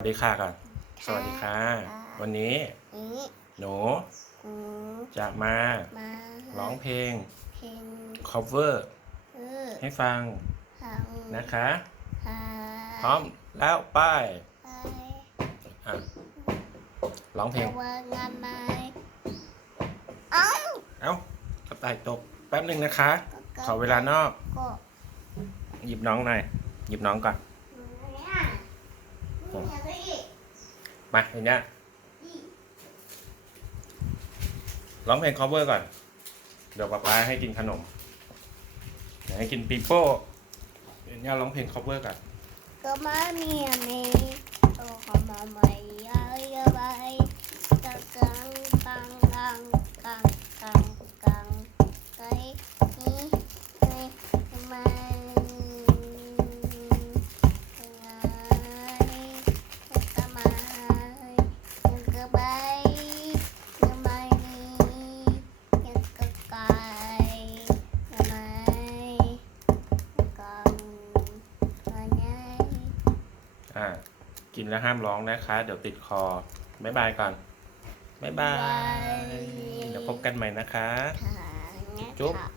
สวัสดีค่ะก่อน สวัสดีค่ะ วันนี้นี้หนูหนูจะมามาร้องเพลง เพลง cover เออให้ฟังฟังนะคะหาพร้อมแล้วไป้ายไปอะร้องเพลงเอาว่างานไหมเอ้าเอ้ากระต่ายตกแป๊บหนึ่งนะคะก็ขอเวลานอกก็หยิบน้องหน่อย หยิบน้องก่อน เนี่ยเนี่ยไปอีก มาอย่างเนี้ยอีกร้องเพลง cover ก่อน เดี๋ยวป๊าป๊าให้กินขนมเดี๋ยวให้กินปีโป้เดี๋ยวเนี่ยร้องเพลง cover ก่อนก็มาเมียเมโอ้ขอมาใหม่ยา อ่า กินแล้วห้ามร้องนะคะ เดี๋ยวติดคอ บ๊ายบายก่อน บ๊ายบาย เดี๋ยวพบกันใหม่นะคะค่ะจุ๊บค่ะ